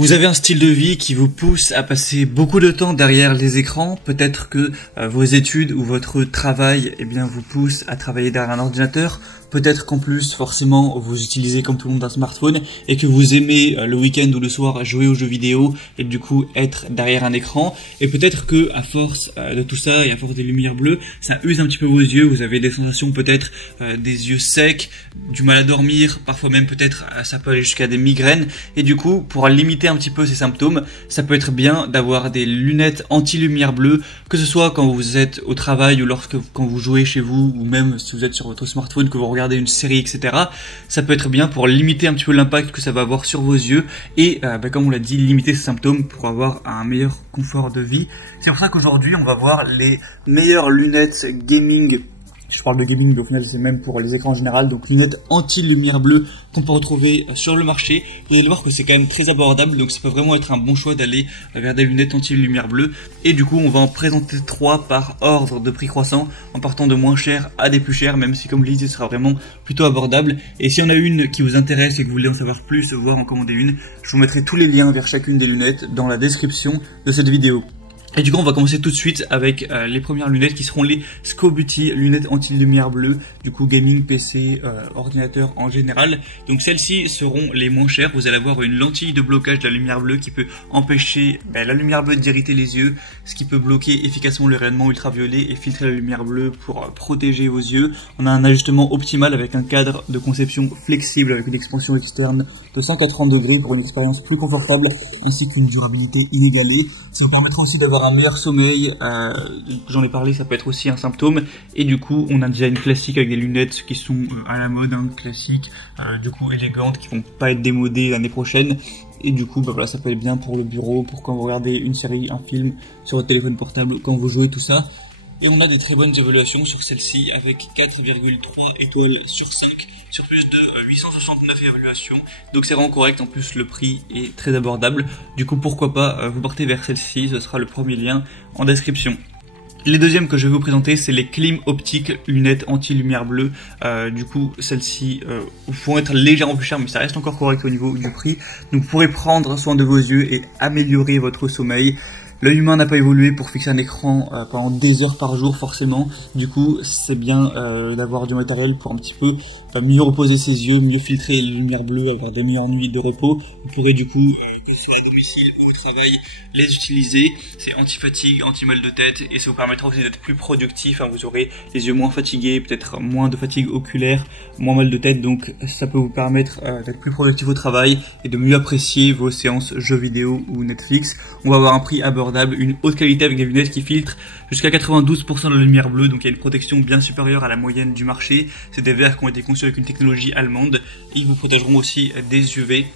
Vous avez un style de vie qui vous pousse à passer beaucoup de temps derrière les écrans. Peut-être que vos études ou votre travail vous pousse à travailler derrière un ordinateur. Peut-être qu'en plus, forcément, vous utilisez comme tout le monde un smartphone et que vous aimez le week-end ou le soir jouer aux jeux vidéo et du coup être derrière un écran. Et peut-être que à force de tout ça et à force des lumières bleues, ça use un petit peu vos yeux. Vous avez des sensations peut-être des yeux secs, du mal à dormir, parfois même peut-être ça peut aller jusqu'à des migraines. Et du coup, pour limiter un petit peu ces symptômes, ça peut être bien d'avoir des lunettes anti-lumière bleue, que ce soit quand vous êtes au travail ou quand vous jouez chez vous ou même si vous êtes sur votre smartphone, que vous regardez une série, etc. Ça peut être bien pour limiter un petit peu l'impact que ça va avoir sur vos yeux et, comme on l'a dit, limiter ces symptômes pour avoir un meilleur confort de vie. C'est pour ça qu'aujourd'hui, on va voir les meilleures lunettes gaming. Je parle de gaming, mais au final, c'est même pour les écrans en général. Donc, lunettes anti-lumière bleue qu'on peut retrouver sur le marché. Vous allez voir que c'est quand même très abordable. Donc, ça peut vraiment être un bon choix d'aller vers des lunettes anti-lumière bleue. Et du coup, on va en présenter 3 par ordre de prix croissant, en partant de moins cher à des plus chers, même si, comme je l'ai dit, ce sera vraiment plutôt abordable. Et si on a une qui vous intéresse et que vous voulez en savoir plus, voire en commander une, je vous mettrai tous les liens vers chacune des lunettes dans la description de cette vidéo. Et du coup, on va commencer tout de suite avec les premières lunettes qui seront les Scobuty, lunettes anti-lumière bleue, du coup gaming, PC, ordinateur en général. Donc celles-ci seront les moins chères. Vous allez avoir une lentille de blocage de la lumière bleue qui peut empêcher la lumière bleue d'irriter les yeux, ce qui peut bloquer efficacement le rayonnement ultraviolet et filtrer la lumière bleue pour protéger vos yeux. On a un ajustement optimal avec un cadre de conception flexible avec une expansion externe de 5 à 30 degrés pour une expérience plus confortable ainsi qu'une durabilité inégalée. Ça vous permettra aussi d'avoir un meilleur sommeil, j'en ai parlé, ça peut être aussi un symptôme. Et du coup, on a déjà une classique avec des lunettes qui sont à la mode, classiques, du coup élégantes, qui vont pas être démodées l'année prochaine. Et du coup, voilà, ça peut être bien pour le bureau, pour quand vous regardez une série, un film sur votre téléphone portable, quand vous jouez, tout ça. Et on a des très bonnes évaluations sur celle-ci avec 4,3 étoiles sur 5. Sur plus de 869 évaluations, donc c'est vraiment correct, en plus le prix est très abordable, du coup pourquoi pas vous porter vers celle-ci, ce sera le premier lien en description. Les deuxièmes que je vais vous présenter, c'est les Klim Optique lunettes anti-lumière bleue. Du coup, celles-ci vont être légèrement plus chères, mais ça reste encore correct au niveau du prix. Donc vous pourrez prendre soin de vos yeux et améliorer votre sommeil. L'œil humain n'a pas évolué pour fixer un écran pendant des heures par jour forcément. Du coup, c'est bien d'avoir du matériel pour un petit peu mieux reposer ses yeux, mieux filtrer la lumière bleue, avoir des meilleures nuits de repos. Vous pourrez du coup, que ce soit à domicile ou au travail, les utiliser. C'est anti-fatigue, anti-mal de tête et ça vous permettra aussi d'être plus productif. Vous aurez les yeux moins fatigués, peut-être moins de fatigue oculaire, moins mal de tête. Donc ça peut vous permettre d'être plus productif au travail et de mieux apprécier vos séances jeux vidéo ou Netflix. On va avoir un prix abordable, une haute qualité avec des lunettes qui filtrent jusqu'à 92% de la lumière bleue. Donc il y a une protection bien supérieure à la moyenne du marché. C'est des verres qui ont été conçus avec une technologie allemande. Ils vous protégeront aussi des UV.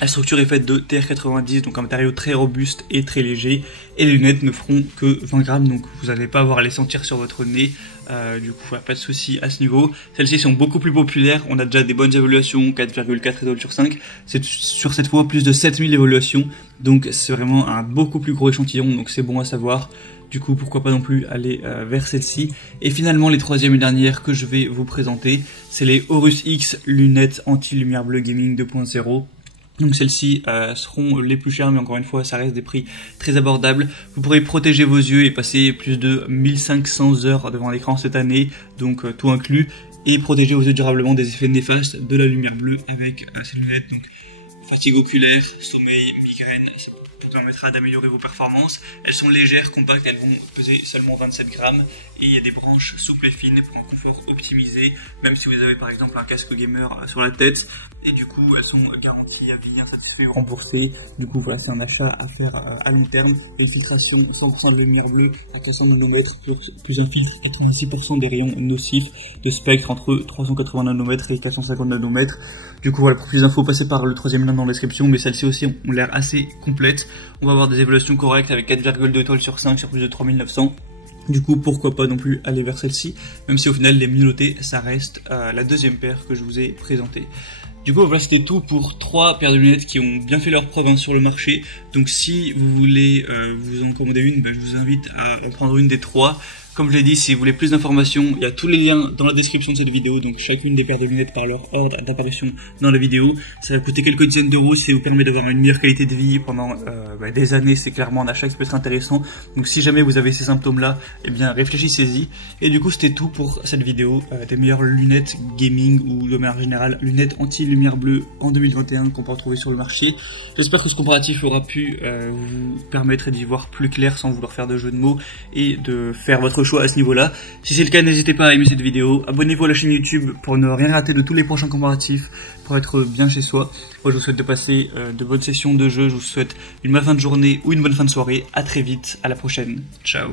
La structure est faite de TR90, donc un matériau très robuste et très léger. Et les lunettes ne feront que 20 grammes, donc vous n'allez pas avoir à les sentir sur votre nez. Du coup, pas de souci à ce niveau. Celles-ci sont beaucoup plus populaires. On a déjà des bonnes évaluations, 4,4 étoiles sur 5. C'est sur cette fois plus de 7000 évaluations. Donc c'est vraiment un beaucoup plus gros échantillon, donc c'est bon à savoir. Du coup, pourquoi pas non plus aller vers celle-ci. Et finalement, les troisièmes et dernières que je vais vous présenter, c'est les Horus X lunettes anti-lumière bleue gaming 2.0. Donc celles-ci seront les plus chères, mais encore une fois, ça reste des prix très abordables. Vous pourrez protéger vos yeux et passer plus de 1500 heures devant l'écran cette année, donc tout inclus, et protéger vos yeux durablement des effets néfastes de la lumière bleue avec ces lunettes. Donc fatigue oculaire, sommeil, migraine, ça vous permettra d'améliorer vos performances. Elles sont légères, compactes, elles vont peser seulement 27 grammes et il y a des branches souples et fines pour un confort optimisé, même si vous avez par exemple un casque gamer sur la tête. Et du coup, elles sont garanties à vie, insatisfaites, remboursées. Du coup, voilà, c'est un achat à faire à long terme. Et une filtration 100% de lumière bleue à 400 nanomètres, plus un filtre 86% des rayons nocifs de spectre entre 380 nanomètres et 450 nanomètres. Du coup, voilà, pour plus d'infos, passez par le troisième lien dans la description. Mais celles-ci aussi ont l'air assez complètes. On va avoir des évaluations correctes avec 4,2 étoiles sur 5 sur plus de 3900. Du coup, pourquoi pas non plus aller vers celle-ci, même si au final, les mieux notés, ça reste la deuxième paire que je vous ai présentée. Du coup, voilà, c'était tout pour 3 paires de lunettes qui ont bien fait leur preuve sur le marché. Donc si vous voulez vous en commander une, je vous invite à en prendre une des 3. Comme je l'ai dit, si vous voulez plus d'informations, il y a tous les liens dans la description de cette vidéo, donc chacune des paires de lunettes par leur ordre d'apparition dans la vidéo. Ça va coûter quelques dizaines d'euros, si ça vous permet d'avoir une meilleure qualité de vie pendant des années, c'est clairement un achat qui peut être intéressant. Donc si jamais vous avez ces symptômes-là, eh bien réfléchissez-y. Et du coup c'était tout pour cette vidéo, des meilleures lunettes gaming ou de manière générale lunettes anti-lumière bleue en 2021 qu'on peut retrouver sur le marché. J'espère que ce comparatif aura pu vous permettre d'y voir plus clair sans vouloir faire de jeu de mots et de faire votre choix à ce niveau-là. Si c'est le cas, n'hésitez pas à aimer cette vidéo, abonnez-vous à la chaîne YouTube pour ne rien rater de tous les prochains comparatifs, pour être bien chez soi. Moi je vous souhaite de passer de bonnes sessions de jeu, je vous souhaite une bonne fin de journée ou une bonne fin de soirée, à très vite, à la prochaine, ciao.